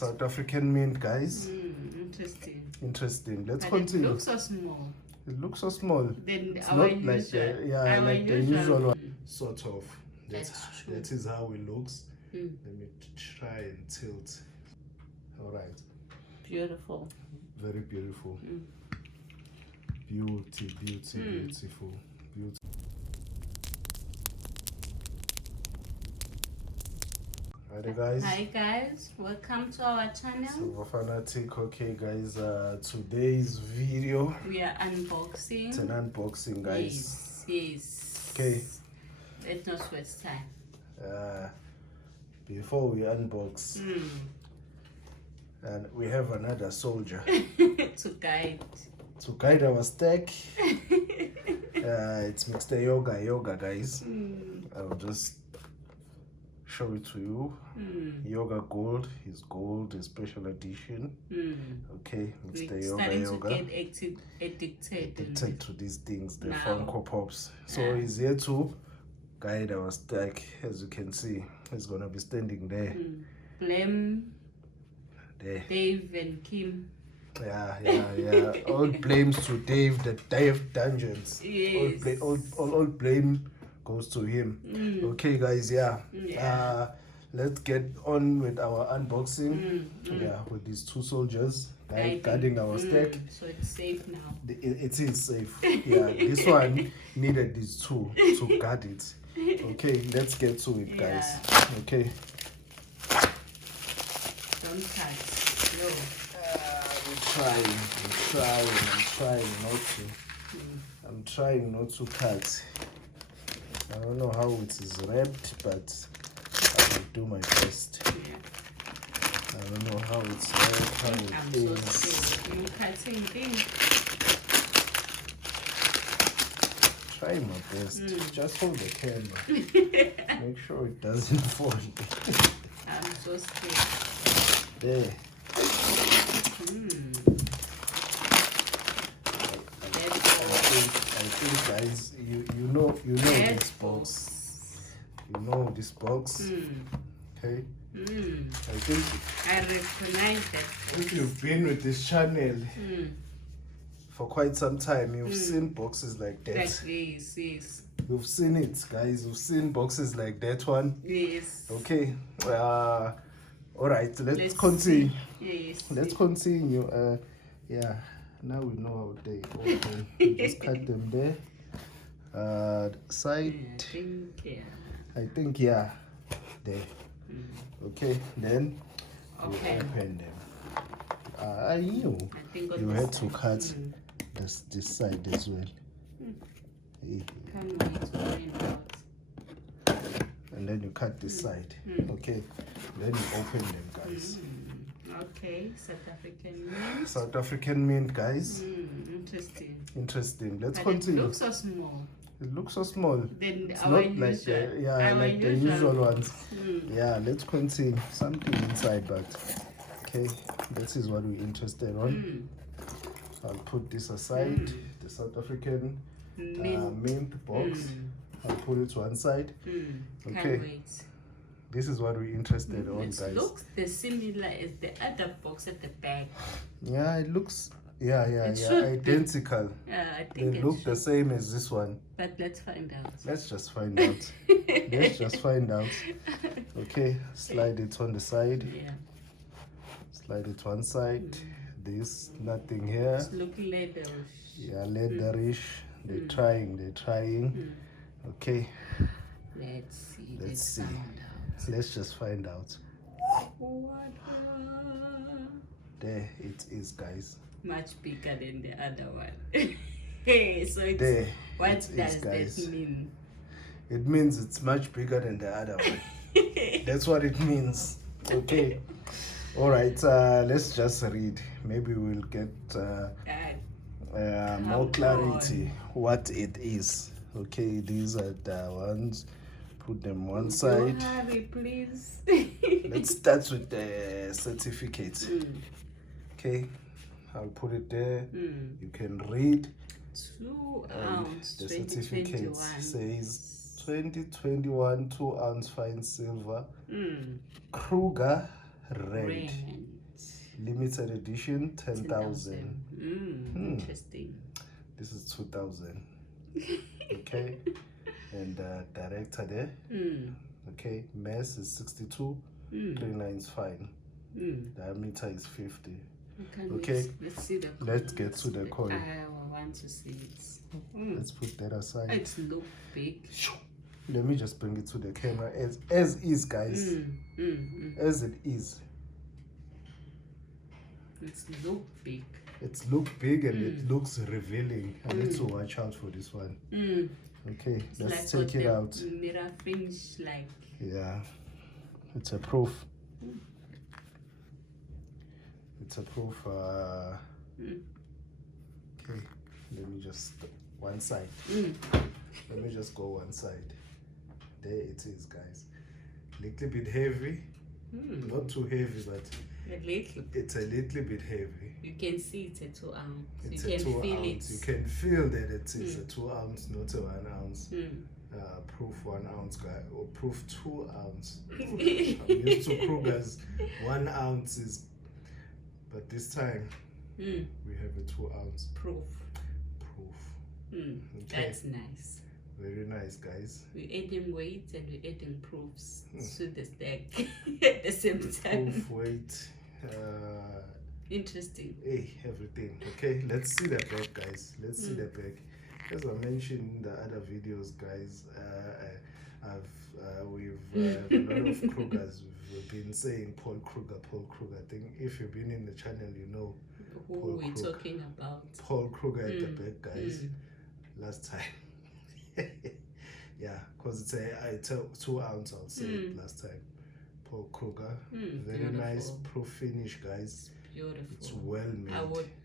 South African mint, guys. Interesting. Let's continue. It looks so small. It looks so small. Then it's our not usual, like the usual one. Sort of. That is how it looks. Let me try and tilt. All right. Beautiful. Very beautiful. Beautiful. Hi guys, welcome to our channel. Silver Fanatic. Okay guys, today's video we are unboxing. It's an unboxing, guys. Yes. Okay. Let's not waste time. Before we unbox, and we have another soldier to guide our stack. It's Mr. Yoga, guys. I'll just show it to you. Yoga Gold, his gold, his special edition. Okay, Mr. Yoga. To get addicted to these things, the Funko Pops. So he's here to guide our stack. As you can see, he's gonna be standing there. Blame there. Dave and Kim. Yeah. All blames to Dave, the Dave Dungeons. Yes. All blame goes to him. Okay guys, let's get on with our unboxing. With these two soldiers guarding our stack. So it's safe now. It is safe. This one needed these two to guard it. Okay, let's get to it, guys. Okay. Don't touch. No. I'm trying not to cut. I don't know how it is wrapped, but I will do my best. I don't know how it's wrapped, how it is. Cutting things. Try my best. Just hold the camera. Make sure it doesn't fall. I'm so scared. There. I think guys, you know this box. You know this box. Okay. I think I recognize that. If you've been with this channel for quite some time, you've seen boxes like that. Like this, yes. You've seen it, guys. You've seen boxes like that one. Yes. Okay. All right. Let's continue. Yes. Let's continue. Now we know how they open. You just cut them there. Side. I think there. Okay. Then you open them. I knew you had to cut this side as well. Can't wait to find out. And then you cut this side. Okay. Then you open them, guys. Okay, South African mint, guys. Interesting. Let's continue. It looks so small. It looks so small. Then it's not like the usual ones. Let's continue. Something inside, but okay. This is what we're interested on. I'll put this aside. The South African mint box. I'll put it to one side. Okay. Can't wait. This is what we're interested on, guys. It looks similar as the other box at the back. Yeah, it looks identical. I think they look the same as this one. But let's find out. Let's just find out. Let's just find out. Okay, slide it on the side. Slide it one side. This, nothing here. It's looking leatherish. Yeah, leatherish. They're trying. Okay. Let's see. Let's just find out. There it is, guys. Much bigger than the other one. Hey, so it's, what does that mean? It means it's much bigger than the other one. That's what it means. Okay. All right. Let's just read. Maybe we'll get more clarity what it is. Okay, these are the ones. Put them one side. Hurry, please. Let's start with the certificate. Okay, I'll put it there. You can read. 2oz. The certificate says 2021 2oz fine silver Krugerrand. Limited edition, 10,000. Interesting. This is 2,000. Okay. And director there. Okay. Mass is 62. 39 is fine. Diameter is 50. Okay. Let's see the coin. Let's get to the coin. I want to see it. Let's put that aside. It looks big. Let me just bring it to the camera as is, guys. As it is. It looks big. It looks big and it looks revealing. I need to watch out for this one. Okay, let's like take it out. Mirror finish, like. Yeah, it's a proof. It's a proof. Okay, let me just one side. Let me just go one side. There it is, guys. Little bit heavy. Not too heavy, but it's a little bit heavy. You can see it's a 2 ounce. It's you a can 2 feel ounce. it. You can feel that it is a 2 ounce, not a 1 ounce. Proof 1 ounce, guy, or proof 2 ounce. I'm used to Kruger's 1 ounce is, but this time we have a 2 ounce Proof. Okay. That's nice. Very nice, guys. We're adding weight and we're adding proofs to the stack at the same time. Proof, weight, interesting. hey, everything. Okay, let's see the back, guys. Let's see the back. As I mentioned in the other videos, guys, we've a lot of Krugers. We've been saying Paul Kruger. I think if you've been in the channel, you know who Paul we're Kruger. talking about. Paul Kruger at the back, guys. Last time. Yeah, because it's a 2 ounce, I'll say it last time. Paul Kruger. Very beautiful. nice proof finish, guys. Beautiful. It's well made.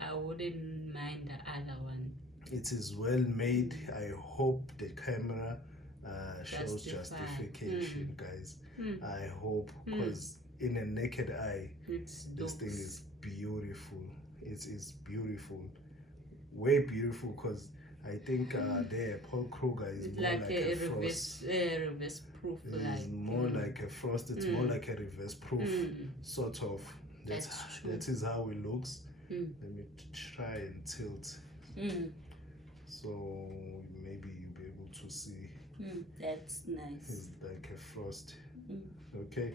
I wouldn't mind the other one. It is well made. I hope the camera shows justification, guys. I hope, because in a naked eye, this thing is beautiful. It is beautiful, way beautiful. Because I think there Paul Kruger is more like a frost. reverse proof. It's more like a frost. It's more like a reverse proof, sort of. That is how it looks. Let me try and tilt. So maybe you'll be able to see. That's nice. It's like a frost. Okay.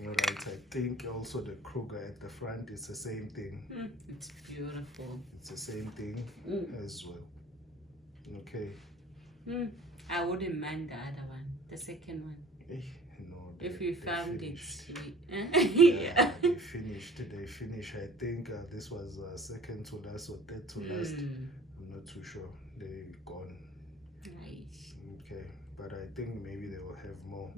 Alright, I think also the Kruger at the front is the same thing. It's beautiful. It's the same thing as well. Okay. I wouldn't mind the other one, the second one. No, if we found it. Yeah, they finished. I think this was second to last or third to last. I'm not too sure. They're gone. Nice. Okay, but I think maybe they will have more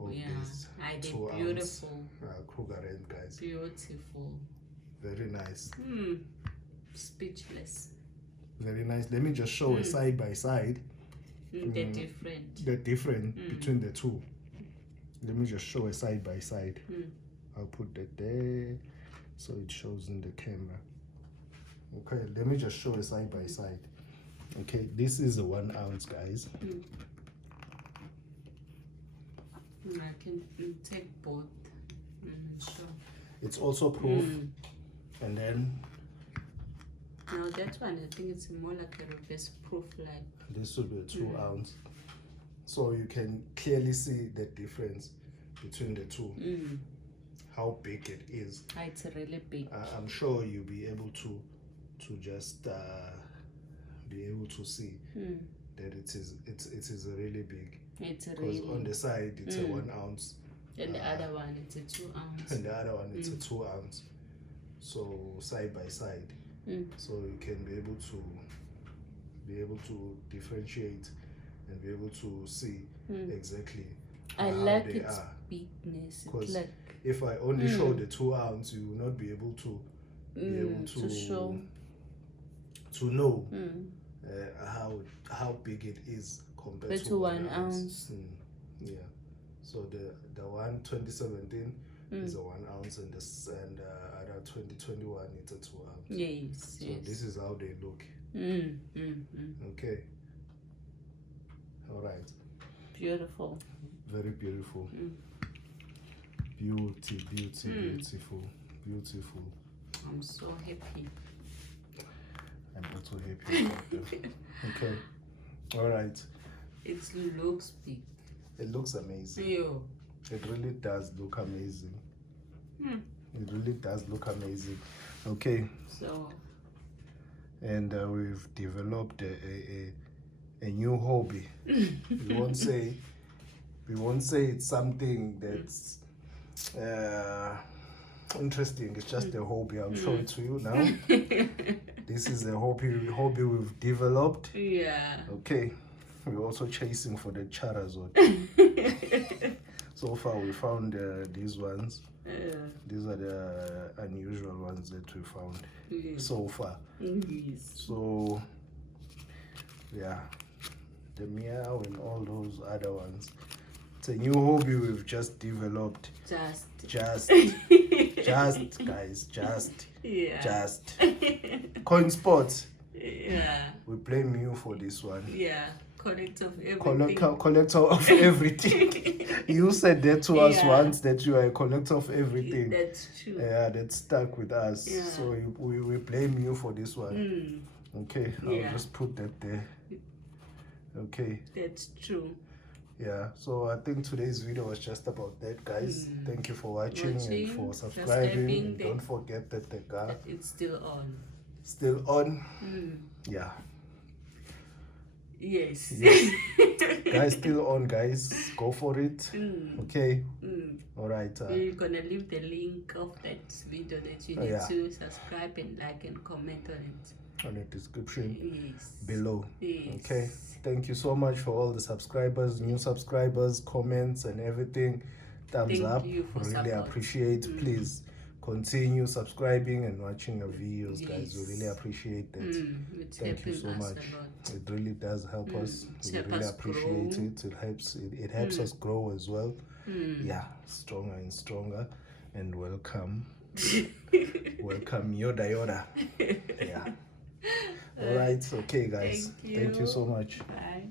of these. I did 2 beautiful. ounce Krugerrand, guys. Beautiful. Very nice. Speechless. Very nice. Let me just show a side by side. The different. The difference between the two. Let me just show a side by side. I'll put that there so it shows in the camera. Okay, let me just show a side by side. Okay, this is a 1 ounce, guys. I can take both. Sure. It's also proof. And then now that one, I think it's more like a reverse proof, like this would be a 2 ounce. So you can clearly see the difference between the two. How big it is. It's really big. I'm sure you'll be able to just be able to see that it is really big. It's because really, on the side it's a 1 ounce. And the other one it's a 2 ounce. And the other one it's a 2 ounce. So side by side. So you can be able to differentiate and be able to see exactly I how like they its are. bigness. Because like, if I only show the 2 ounce, you will not be able to show to know how big it is compared to 1 ounce. Yeah. So the one 2017 is a 1 ounce, and the other 2021 it's a 2 ounce. Yes. So this is how they look. Okay. All right. Beautiful. Very beautiful. Beautiful. beautiful. I'm so happy. I'm also happy about them. Okay. All right. It looks big. It looks amazing. Yo. It really does look amazing. It really does look amazing. Okay. So. And we've developed a new hobby. we won't say it's something that's interesting. It's just a hobby. I'll show it to you now. This is a hobby we've developed. Yeah. Okay. We're also chasing for the charazot. So far we found these ones. These are the unusual ones that we found so far. Yes. So yeah, the meow and all those other ones. It's a new hobby we've just developed. Just guys, just coin sports. Yeah. We blame you for this one. Yeah. Collector of everything. Collector of everything. You said that to us once, that you are a collector of everything. That's true. Yeah, that stuck with us. Yeah. So we blame you for this one. Okay, I'll just put that there. Okay. That's true. Yeah, so I think today's video was just about that, guys. Thank you for watching and for subscribing. And don't forget that it's still on. Still on? Yeah. Yes. Guys, still on, guys. Go for it. Okay. All right. We're gonna leave the link of that video that you need to subscribe and like and comment on it. On the description yes. below. Yes. Okay. Thank you so much for all the subscribers, new subscribers, comments and everything. Thumbs up. Really appreciate. Please continue subscribing and watching our videos, guys. We really appreciate that. Thank you so much. It really does help us. We really appreciate it. It helps us grow as well. Yeah, stronger and stronger. And welcome. Welcome Yoda. Yeah. All right. Okay, guys. Thank you so much. Bye.